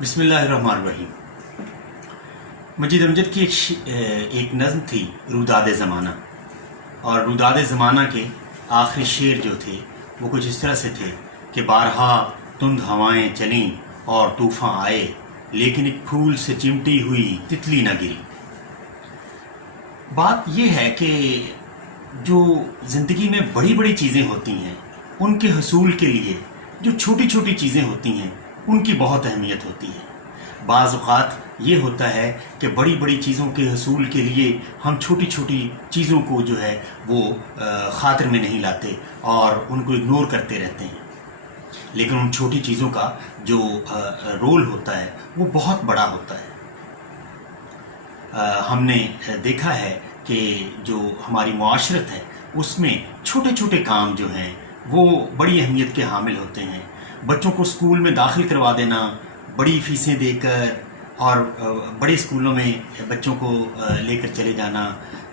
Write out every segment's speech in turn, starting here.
बिस्मिल्लाहिर्रहमानिर्रहीम। मजीद अमजद की एक नज़्म थी रुदाद ज़माना, और रुदाद ज़माना के आखिरी शेर जो थे वो कुछ इस तरह से थे कि बारहा तुंद हवाएं चलीं और तूफ़ान आए, लेकिन एक फूल से चिमटी हुई तितली न गिरी। बात यह है कि जो ज़िंदगी में बड़ी बड़ी चीज़ें होती हैं उनके हसूल के लिए जो छोटी छोटी चीज़ें होती हैं उनकी बहुत अहमियत होती है। बाज़ औक़ात ये होता है कि बड़ी बड़ी चीज़ों के हसूल के लिए हम छोटी छोटी चीज़ों को जो है वो ख़ातिर में नहीं लाते और उनको इग्नोर करते रहते हैं, लेकिन उन छोटी चीज़ों का जो रोल होता है वो बहुत बड़ा होता है। हमने देखा है कि जो हमारी मुआशरत है उसमें छोटे छोटे काम जो हैं वो बड़ी अहमियत के हामिल होते हैं। बच्चों को स्कूल में दाखिल करवा देना, बड़ी फ़ीसें देकर और बड़े स्कूलों में बच्चों को लेकर चले जाना,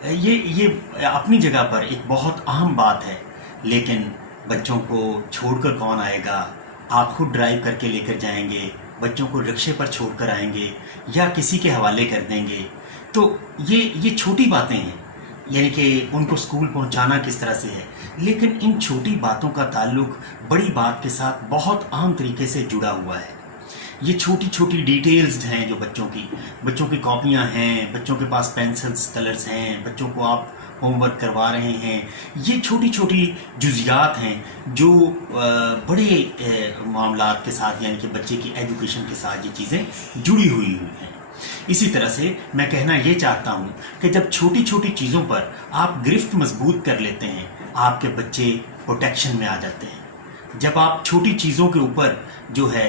ये अपनी जगह पर एक बहुत अहम बात है। लेकिन बच्चों को छोड़कर कौन आएगा? आप खुद ड्राइव करके लेकर जाएंगे, बच्चों को रिक्शे पर छोड़कर आएंगे या किसी के हवाले कर देंगे। तो ये छोटी बातें हैं, यानी कि उनको स्कूल पहुंचाना किस तरह से है, लेकिन इन छोटी बातों का ताल्लुक बड़ी बात के साथ बहुत अहम तरीके से जुड़ा हुआ है। ये छोटी छोटी डिटेल्स हैं जो बच्चों की कॉपियां हैं, बच्चों के पास पेंसिल्स कलर्स हैं, बच्चों को आप होमवर्क करवा रहे हैं, ये छोटी छोटी जुजियात हैं जो बड़े मामलात के साथ, यानी कि बच्चे की एजुकेशन के साथ ये चीज़ें जुड़ी हुई हैं। इसी तरह से मैं कहना ये चाहता हूँ कि जब छोटी छोटी चीज़ों पर आप गिरफ्त मजबूत कर लेते हैं, आपके बच्चे प्रोटेक्शन में आ जाते हैं। जब आप छोटी चीज़ों के ऊपर जो है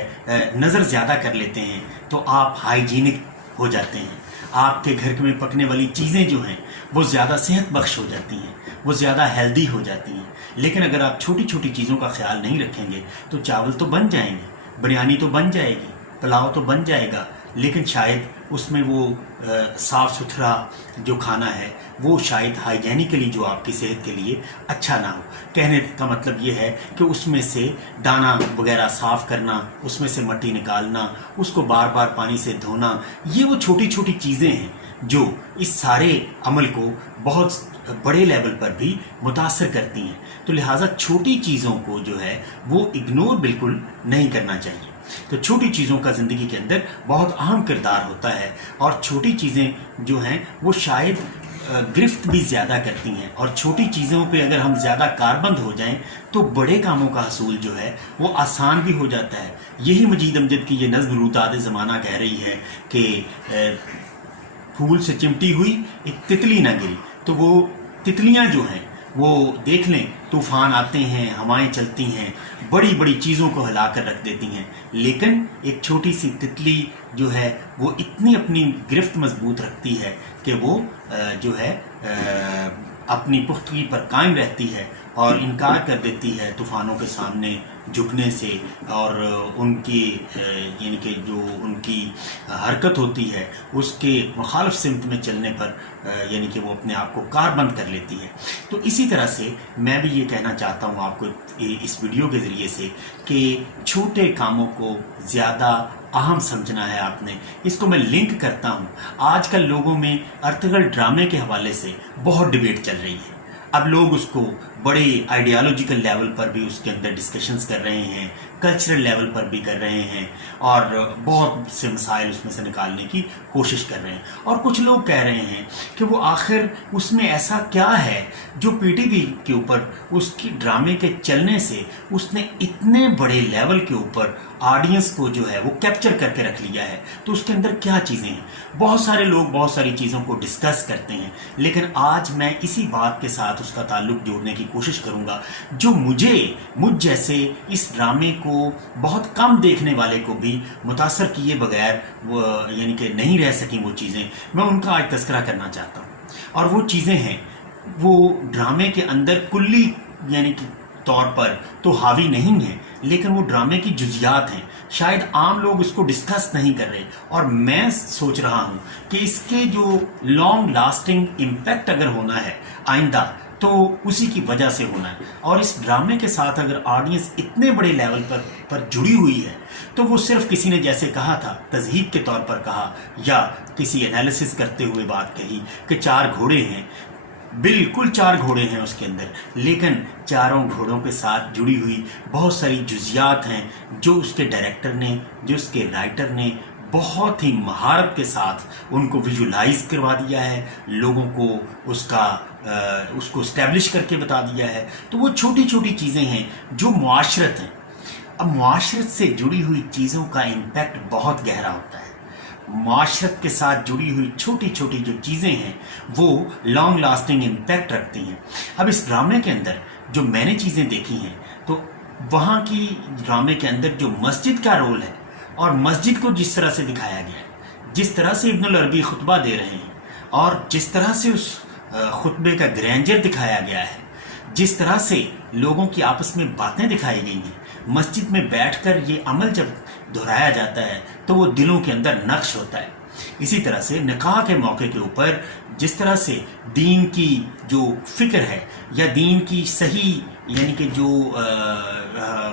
नज़र ज़्यादा कर लेते हैं तो आप हाइजीनिक हो जाते हैं। आपके घर में पकने वाली चीज़ें जो हैं वो ज़्यादा सेहत बख्श हो जाती हैं, वो ज़्यादा हेल्दी हो जाती हैं। लेकिन अगर आप छोटी छोटी चीज़ों का ख्याल नहीं रखेंगे तो चावल तो बन जाएंगे, बिरयानी तो बन जाएगी, पुलाव तो बन जाएगा, लेकिन शायद उसमें वो साफ़ सुथरा जो खाना है वो शायद हाइजेनिकली जो आपकी सेहत के लिए अच्छा ना हो। कहने का मतलब ये है कि उसमें से दाना वगैरह साफ़ करना, उसमें से मट्टी निकालना, उसको बार बार पानी से धोना, ये वो छोटी छोटी चीज़ें हैं जो इस सारे अमल को बहुत बड़े लेवल पर भी मुतासर करती हैं। तो लिहाजा छोटी चीज़ों को जो है वो इग्नोर बिल्कुल नहीं करना चाहिए। तो छोटी चीज़ों का ज़िंदगी के अंदर बहुत अहम किरदार होता है, और छोटी चीज़ें जो हैं वो शायद गिरफ्त भी ज़्यादा करती हैं, और छोटी चीज़ों पे अगर हम ज़्यादा कारबंद हो जाएं तो बड़े कामों का हसूल जो है वो आसान भी हो जाता है। यही मजीद अमजद की ये नज़्म रुदाद ज़माना कह रही है कि फूल से चिमटी हुई एक तितली ना गिरी। तो वो तितलियाँ जो हैं वो देख लें, तूफ़ान आते हैं, हवाएं चलती हैं, बड़ी बड़ी चीज़ों को हिला कर रख देती हैं, लेकिन एक छोटी सी तितली जो है वो इतनी अपनी गिरफ्त मजबूत रखती है कि वो जो है अपनी पुख्तगी पर कायम रहती है और इनकार कर देती है तूफ़ानों के सामने झुकने से, और उनकी यानी कि जो उनकी हरकत होती है उसके मुखालिफ सिमत में चलने पर यानी कि वो अपने आप को कारबंद कर लेती है। तो इसी तरह से मैं भी ये कहना चाहता हूँ आपको इस वीडियो के ज़रिए से कि छोटे कामों को ज़्यादा अहम समझना है आपने। इसको मैं लिंक करता हूँ, आजकल लोगों में अर्तगल ड्रामे के हवाले से बहुत डिबेट चल रही है। अब लोग उसको बड़े आइडियालॉजिकल लेवल पर भी उसके अंदर डिस्कशंस कर रहे हैं, कल्चरल लेवल पर भी कर रहे हैं, और बहुत से मसाइल उसमें से निकालने की कोशिश कर रहे हैं। और कुछ लोग कह रहे हैं कि वो आखिर उसमें ऐसा क्या है जो पीटीवी के ऊपर उसकी ड्रामे के चलने से उसने इतने बड़े लेवल के ऊपर ऑडियंस को जो है वो कैप्चर करके रख लिया है, तो उसके अंदर क्या चीज़ें हैं। बहुत सारे लोग बहुत सारी चीज़ों को डिस्कस करते हैं, लेकिन आज मैं इसी बात के साथ उसका ताल्लुक जोड़ने की कोशिश करूंगा जो मुझ जैसे इस ड्रामे को बहुत कम देखने वाले को भी मुतासर किए बगैर वो यानी कि नहीं रह सकी वो चीज़ें, मैं उनका आज तस्करा करना चाहता हूँ। और वो चीज़ें हैं वो ड्रामे के अंदर कुल्ली यानी कि तौर पर तो हावी नहीं है, लेकिन वो ड्रामे की जुजियात हैं। शायद आम लोग इसको डिस्कस नहीं कर रहे, और मैं सोच रहा हूँ कि इसके जो लॉन्ग लास्टिंग इम्पैक्ट अगर होना है आइंदा तो उसी की वजह से होना है। और इस ड्रामे के साथ अगर ऑडियंस इतने बड़े लेवल पर जुड़ी हुई है تو وہ صرف کسی نے جیسے کہا تھا تذہیب کے طور پر کہا یا کسی انالیسس کرتے ہوئے بات کہی کہ 4 گھوڑے ہیں، بالکل 4 گھوڑے ہیں اس کے اندر، لیکن چاروں گھوڑوں کے ساتھ جڑی ہوئی بہت ساری جزیات ہیں جو اس کے ڈائریکٹر نے، جو اس کے رائٹر نے بہت ہی مہارت کے ساتھ ان کو ویژولائز کروا دیا ہے، لوگوں کو اس کو اسٹیبلش کر کے بتا دیا ہے۔ تو وہ چھوٹی چھوٹی چیزیں ہیں جو معاشرت ہیں۔ اب معاشرت سے جڑی ہوئی چیزوں کا امپیکٹ بہت گہرا ہوتا ہے۔ معاشرت کے ساتھ جڑی ہوئی چھوٹی چھوٹی جو چیزیں ہیں وہ لانگ لاسٹنگ امپیکٹ رکھتی ہیں۔ اب اس ڈرامے کے اندر جو میں نے چیزیں دیکھی ہیں تو وہاں کی ڈرامے کے اندر جو مسجد کا رول ہے اور مسجد کو جس طرح سے دکھایا گیا ہے، جس طرح سے ابن العربی خطبہ دے رہے ہیں اور جس طرح سے اس خطبے کا گرینڈر دکھایا گیا ہے، جس طرح سے لوگوں کی آپس میں باتیں دکھائی گئی ہیں، مسجد میں بیٹھ کر یہ عمل جب دہرایا جاتا ہے تو وہ دلوں کے اندر نقش ہوتا ہے۔ اسی طرح سے نکاح کے موقع کے اوپر جس طرح سے دین کی جو فکر ہے یا دین کی صحیح یعنی کہ جو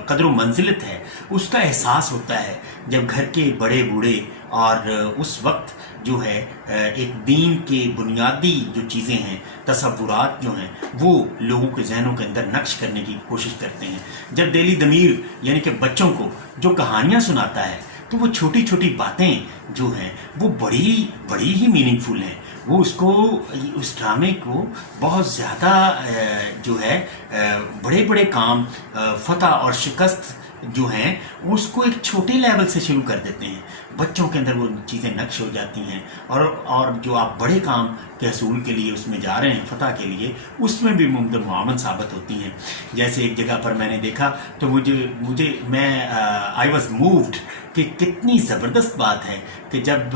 قدر و منزلت ہے اس کا احساس ہوتا ہے جب گھر کے بڑے بوڑھے اور اس وقت جو ہے ایک دین کے بنیادی جو چیزیں ہیں، تصورات جو ہیں، وہ لوگوں کے ذہنوں کے اندر نقش کرنے کی کوشش کرتے ہیں۔ جب دہلی ضمیر یعنی کہ بچوں کو جو کہانیاں سناتا ہے تو وہ چھوٹی چھوٹی باتیں جو ہیں وہ بڑی ہی میننگ فل ہیں۔ وہ اس ڈرامے کو بہت زیادہ جو ہے بڑے کام، فتح اور شکست جو ہیں اس کو ایک چھوٹے لیول سے شروع کر دیتے ہیں۔ بچوں کے اندر وہ چیزیں نقش ہو جاتی ہیں اور جو آپ بڑے کام کے حصول کے لیے اس میں جا رہے ہیں، فتح کے لیے، اس میں بھی معاون ثابت ہوتی ہیں۔ جیسے ایک جگہ پر میں نے دیکھا تو میں آئی واز مووڈ کہ کتنی زبردست بات ہے کہ جب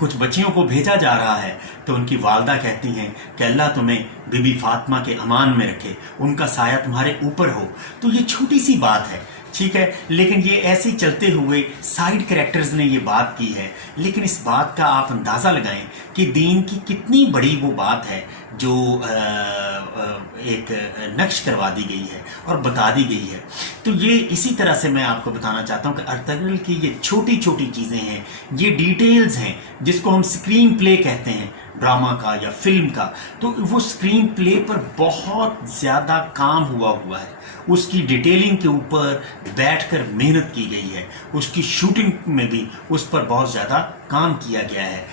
کچھ بچیوں کو بھیجا جا رہا ہے تو ان کی والدہ کہتی ہیں کہ اللہ تمہیں بی بی فاطمہ کے امان میں رکھے، ان کا سایہ تمہارے اوپر ہو۔ تو یہ چھوٹی سی بات ہے، ٹھیک ہے، لیکن یہ ایسے چلتے ہوئے سائیڈ کریکٹرز نے یہ بات کی ہے، لیکن اس بات کا آپ اندازہ لگائیں کہ دین کی کتنی بڑی وہ بات ہے جو ایک نقش کروا دی گئی ہے اور بتا دی گئی ہے۔ تو یہ اسی طرح سے میں آپ کو بتانا چاہتا ہوں کہ ارطغرل کی یہ چھوٹی چھوٹی چیزیں ہیں، یہ ڈیٹیلز ہیں جس کو ہم سکرین پلے کہتے ہیں، ڈرامہ کا یا فلم کا، تو وہ سکرین پلے پر بہت زیادہ کام ہوا ہے، اس کی ڈیٹیلنگ کے اوپر بیٹھ کر محنت کی گئی ہے، اس کی شوٹنگ میں بھی اس پر بہت زیادہ کام کیا گیا ہے،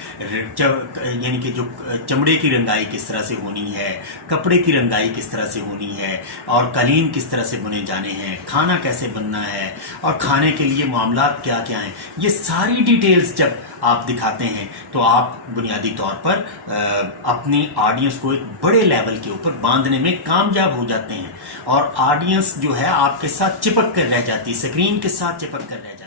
یعنی کہ جو چمڑے کی رنگائی کس طرح سے ہونی ہے، کپڑے کی رنگائی کس طرح سے ہونی ہے، اور قالین کس طرح سے بنے جانے ہیں، کھانا کیسے بننا ہے، اور کھانے کے لیے معاملات کیا کیا ہیں، یہ ساری ڈیٹیلز جب آپ دکھاتے ہیں تو آپ بنیادی طور پر اپنی آڈینس کو ایک بڑے لیول کے اوپر باندھنے میں کامیاب ہو جاتے ہیں، اور آڈینس جو ہے آپ کے ساتھ چپک کر رہ جاتی ہے، اسکرین کے ساتھ چپک کر رہ جاتی ہے۔